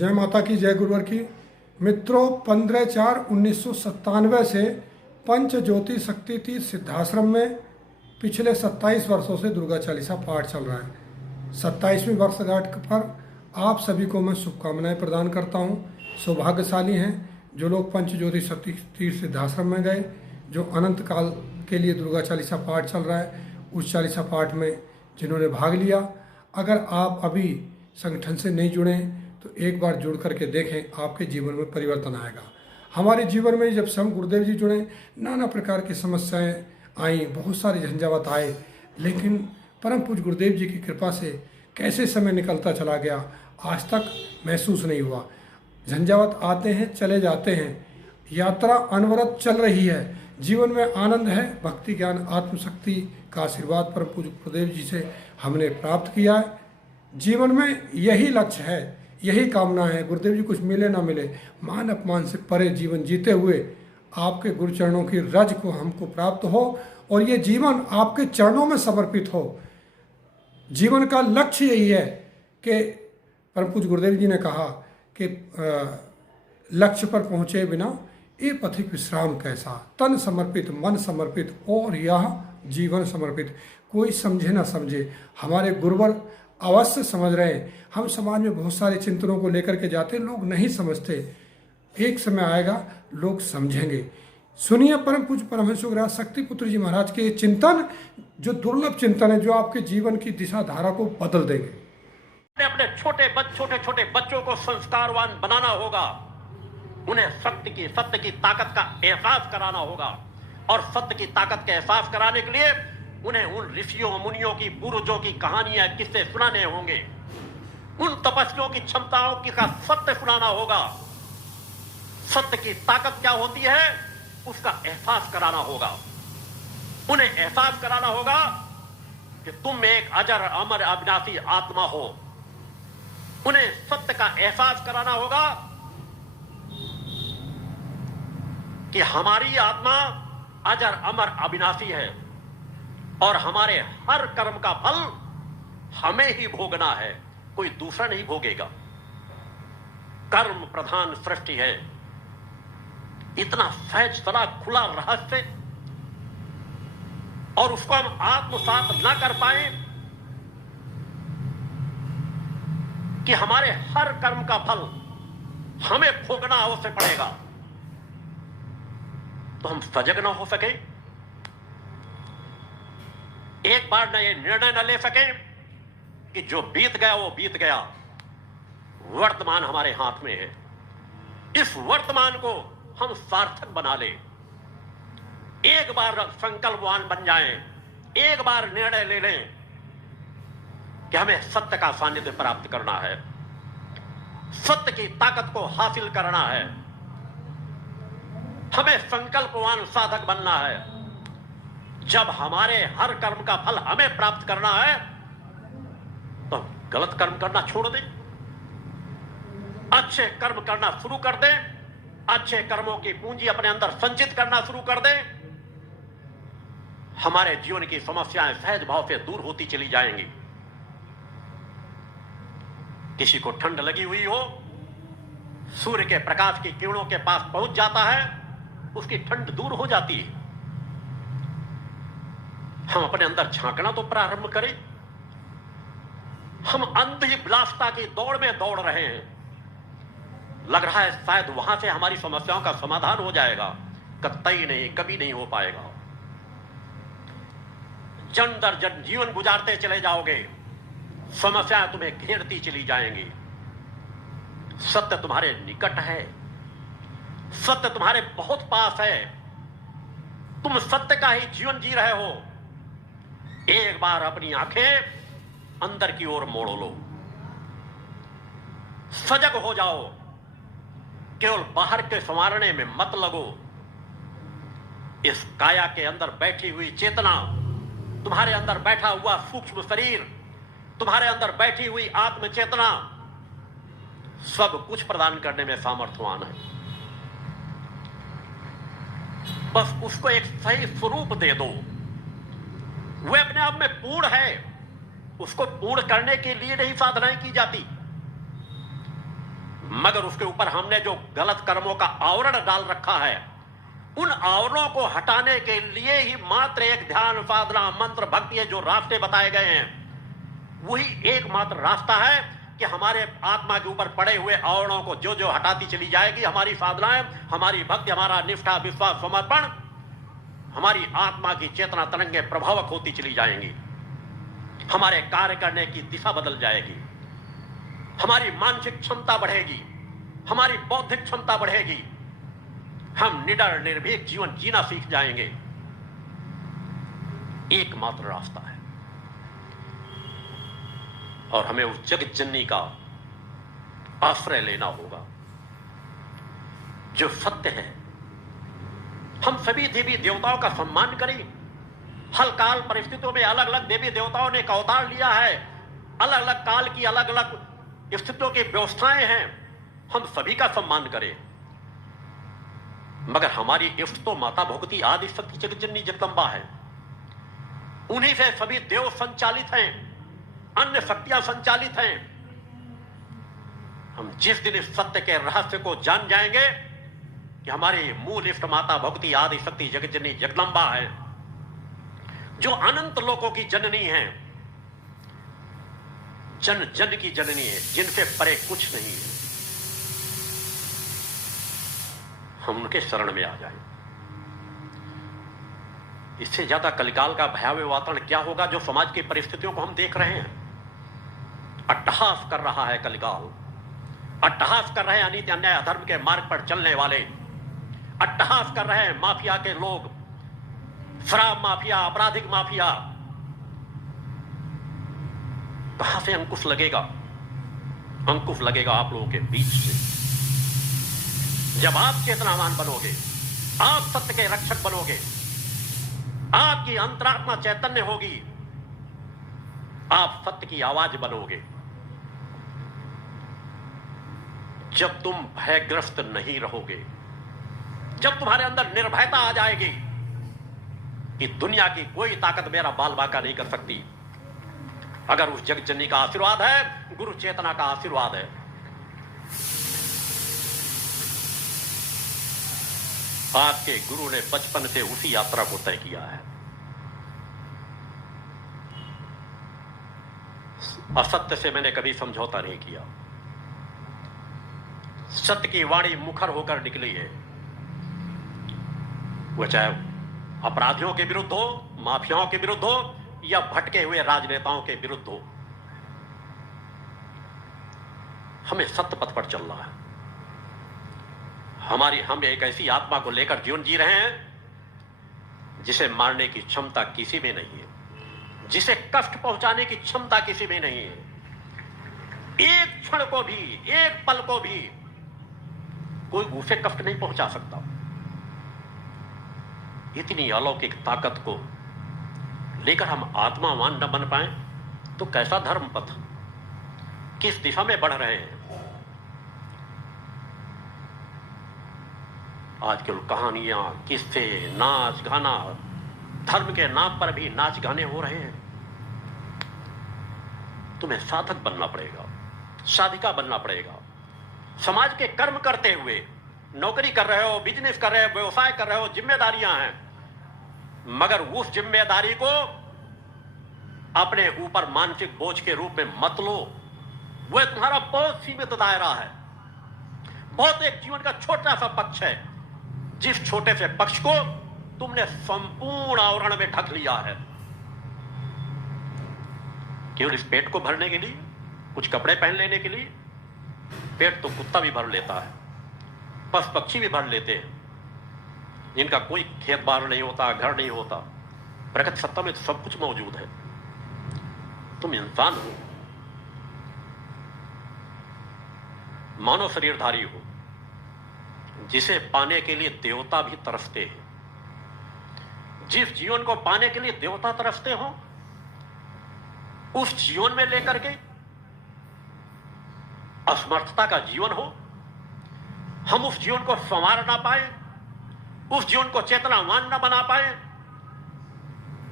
जय माता की, जय गुरुवर की। मित्रों, 15/4/1997 से पंच ज्योति शक्ति तीर्थ सिद्धाश्रम में पिछले 27 वर्षों से दुर्गा चालीसा पाठ चल रहा है। 27वीं वर्षगांठ पर आप सभी को मैं शुभकामनाएं प्रदान करता हूं। सौभाग्यशाली हैं जो लोग पंच ज्योति शक्ति तीर्थ सिद्धाश्रम में गए, जो अनंत काल के लिए दुर्गा चालीसा पाठ चल रहा है, उस चालीसा पाठ में जिन्होंने भाग लिया। अगर आप अभी संगठन से नहीं जुड़े तो एक बार जुड़ करके देखें, आपके जीवन में परिवर्तन आएगा। हमारे जीवन में जब से हम गुरुदेव जी जुड़े, नाना प्रकार की समस्याएं आई, बहुत सारे झंझावात आए, लेकिन परम पूज्य गुरुदेव जी की कृपा से कैसे समय निकलता चला गया, आज तक महसूस नहीं हुआ। झंझावात आते हैं, चले जाते हैं, यात्रा अनवरत चल रही है। जीवन में आनंद है। भक्ति ज्ञान आत्मशक्ति का आशीर्वाद परम पूज्य गुरुदेव जी से हमने प्राप्त किया है। जीवन में यही लक्ष्य है, यही कामना है। गुरुदेव जी कुछ मिले ना मिले, मान अपमान से परे जीवन जीते हुए आपके गुरु चरणों की रज को हमको प्राप्त हो और ये जीवन आपके चरणों में समर्पित हो। जीवन का लक्ष्य यही है कि परम पूज्य गुरुदेव जी ने कहा कि लक्ष्य पर पहुँचे बिना ये पथिक विश्राम कैसा, तन समर्पित मन समर्पित और यह जीवन समर्पित। कोई समझे ना समझे, हमारे गुरुवर अवश्य समझ रहे हैं। हम समाज में बहुत सारे चिंतनों को लेकर के जाते हैं, लोग नहीं समझते। एक समय आएगा लोग समझेंगे। सुनिए परम पूज्य परमहंस योगीराज शक्तिपुत्र जी महाराज के चिंतन, जो दुर्लभ चिंतन है, जो आपके जीवन की दिशा धारा को बदल देंगे। अपने छोटे छोटे बच्चों को संस्कारवान बनाना होगा। उन्हें सत्य की ताकत का एहसास कराना होगा और सत्य की ताकत का एहसास कराने के लिए उन्हें उन ऋषियों मुनियों की, पूर्वजों की कहानियां, किस्से सुनाने होंगे। उन तपस्वियों की क्षमताओं की का सत्य सुनाना होगा। सत्य की ताकत क्या होती है उसका एहसास कराना होगा। उन्हें एहसास कराना होगा कि तुम एक अजर अमर अविनाशी आत्मा हो। उन्हें सत्य का एहसास कराना होगा कि हमारी आत्मा अजर अमर अविनाशी है और हमारे हर कर्म का फल हमें ही भोगना है, कोई दूसरा नहीं भोगेगा। कर्म प्रधान सृष्टि है। इतना सहज सदा खुला रहस्य, और उसको हम आत्मसात ना कर पाए कि हमारे हर कर्म का फल हमें भोगना अवश्य पड़ेगा, तो हम सजग ना हो सके, एक बार न ये निर्णय न ले सके कि जो बीत गया वो बीत गया। वर्तमान हमारे हाथ में है। इस वर्तमान को हम सार्थक बना ले। एक बार संकल्पवान बन जाएं, एक बार निर्णय ले लें कि हमें सत्य का सानिध्य प्राप्त करना है, सत्य की ताकत को हासिल करना है, हमें संकल्पवान साधक बनना है। जब हमारे हर कर्म का फल हमें प्राप्त करना है तो गलत कर्म करना छोड़ दें, अच्छे कर्म करना शुरू कर दें, अच्छे कर्मों की पूंजी अपने अंदर संचित करना शुरू कर दें। हमारे जीवन की समस्याएं सहज भाव से दूर होती चली जाएंगी। किसी को ठंड लगी हुई हो, सूर्य के प्रकाश की किरणों के पास पहुंच जाता है, उसकी ठंड दूर हो जाती है। हम अपने अंदर झांकना तो प्रारंभ करें। हम अंधी विलासिता की दौड़ में दौड़ रहे हैं। लग रहा है शायद वहां से हमारी समस्याओं का समाधान हो जाएगा, कतई नहीं, कभी नहीं हो पाएगा। जन दर जन जीवन गुजारते चले जाओगे, समस्याएं तुम्हें घेरती चली जाएंगी। सत्य तुम्हारे निकट है, सत्य तुम्हारे बहुत पास है। तुम सत्य का ही जीवन जी रहे हो। एक बार अपनी आंखें अंदर की ओर मोड़ लो, सजग हो जाओ, केवल बाहर के संवारने में मत लगो। इस काया के अंदर बैठी हुई चेतना, तुम्हारे अंदर बैठा हुआ सूक्ष्म शरीर, तुम्हारे अंदर बैठी हुई आत्म चेतना सब कुछ प्रदान करने में सामर्थ्यवान है। बस उसको एक सही स्वरूप दे दो। वह अपने आप में पूर्ण है, उसको पूर्ण करने के लिए नहीं साधनाएं की जाती। मगर उसके ऊपर हमने जो गलत कर्मों का आवरण डाल रखा है, उन आवरणों को हटाने के लिए ही मात्र एक ध्यान, साधना, मंत्र, भक्ति है जो रास्ते बताए गए हैं, वही एकमात्र रास्ता है कि हमारे आत्मा के ऊपर पड़े हुए आवरणों को जो जो हटाती चली जाएगी, हमारी साधनाएं, हमारी भक्ति, हमारा निष्ठा, विश्वास, समर्पण, हमारी आत्मा की चेतना तरंगें प्रभावक होती चली जाएंगी, हमारे कार्य करने की दिशा बदल जाएगी, हमारी मानसिक क्षमता बढ़ेगी, हमारी बौद्धिक क्षमता बढ़ेगी, हम निडर निर्भीक जीवन जीना सीख जाएंगे। एकमात्र रास्ता है और हमें उस जगत जननी का आश्रय लेना होगा जो सत्य है। हम सभी देवी देवताओं का सम्मान करें। हर काल परिस्थितियों में अलग अलग देवी देवताओं ने एक अवतार लिया है, अलग अलग काल की अलग अलग स्थितियों की व्यवस्थाएं हैं, हम सभी का सम्मान करें। मगर हमारी इष्ट तो माता भगवती आदि शक्ति जगत जननी जगदम्बा है, उन्हीं से सभी देव संचालित हैं, अन्य शक्तियां संचालित हैं। हम जिस दिन इस सत्य के रहस्य को जान जाएंगे कि हमारी मूल इष्ट माता भगवती आदि शक्ति जगत जननी जगदम्बा है, जो अनंत लोकों की जननी है, जन जन की जननी है, जिनसे परे कुछ नहीं है, हम उनके शरण में आ जाएं। इससे ज्यादा कलिकाल का भयावह वातावरण क्या होगा जो समाज की परिस्थितियों को हम देख रहे हैं। अट्टहास कर रहा है कलिकाल, अट्टहास कर रहे हैं अनित्य अन्याय अधर्म के मार्ग पर चलने वाले, अट्टहास कर रहे हैं माफिया के लोग, शराब माफिया, आपराधिक माफिया। कहां से अंकुश लगेगा? अंकुश लगेगा आप लोगों के बीच से। जब आप चेतनावान बनोगे, आप सत्य के रक्षक बनोगे, आपकी अंतरात्मा चैतन्य होगी, आप सत्य की आवाज बनोगे। जब तुम भयग्रस्त नहीं रहोगे, जब तुम्हारे अंदर निर्भयता आ जाएगी कि दुनिया की कोई ताकत मेरा बाल बांका नहीं कर सकती, अगर उस जगत जननी का आशीर्वाद है, गुरु चेतना का आशीर्वाद है। आपके गुरु ने बचपन से उसी यात्रा को तय किया है। असत्य से मैंने कभी समझौता नहीं किया। सत्य की वाणी मुखर होकर निकली है, वो चाहे अपराधियों के विरुद्ध हो, माफियाओं के विरुद्ध हो या भटके हुए राजनेताओं के विरुद्ध हो। हमें सत्य पथ पर चलना है। हम एक ऐसी आत्मा को लेकर जीवन जी रहे हैं जिसे मारने की क्षमता किसी में नहीं है, जिसे कष्ट पहुंचाने की क्षमता किसी में नहीं है। एक क्षण को भी, एक पल को भी कोई उसे कष्ट नहीं पहुंचा सकता। इतनी अलौकिक ताकत को लेकर हम आत्मावान न बन पाए तो कैसा धर्म पथ, किस दिशा में बढ़ रहे हैं। आजकल कहानियां, किस्से, नाच गाना, धर्म के नाम पर भी नाच गाने हो रहे हैं। तुम्हें साधक बनना पड़ेगा, साधिका बनना पड़ेगा। समाज के कर्म करते हुए, नौकरी कर रहे हो, बिजनेस कर रहे हो, व्यवसाय कर रहे हो, जिम्मेदारियां हैं, मगर उस जिम्मेदारी को अपने ऊपर मानसिक बोझ के रूप में मत लो। वह तुम्हारा बहुत सीमित दायरा है, बहुत एक जीवन का छोटा सा पक्ष है, जिस छोटे से पक्ष को तुमने संपूर्ण आवरण में ढक लिया है। केवल इस पेट को भरने के लिए, कुछ कपड़े पहन लेने के लिए। पेट तो कुत्ता भी भर लेता है, पशु पक्षी भी भर लेते हैं, जिनका कोई खेत बार नहीं होता, घर नहीं होता। प्रकृति सत्ता में तो सब कुछ मौजूद है। तुम इंसान हो, मानव शरीरधारी हो, जिसे पाने के लिए देवता भी तरसते हैं। जिस जीवन को पाने के लिए देवता तरसते हो, उस जीवन में लेकर के असमर्थता का जीवन हो, हम उस जीवन को संवार ना पाए, उस जीवन को चेतनावान ना बना पाए,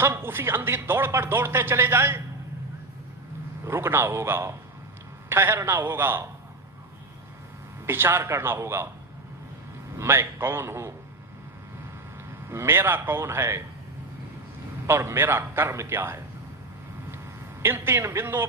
हम उसी अंधी दौड़ पर दौड़ते चले जाएं। रुकना होगा, ठहरना होगा, विचार करना होगा, मैं कौन हूं, मेरा कौन है और मेरा कर्म क्या है। इन 3 बिंदुओं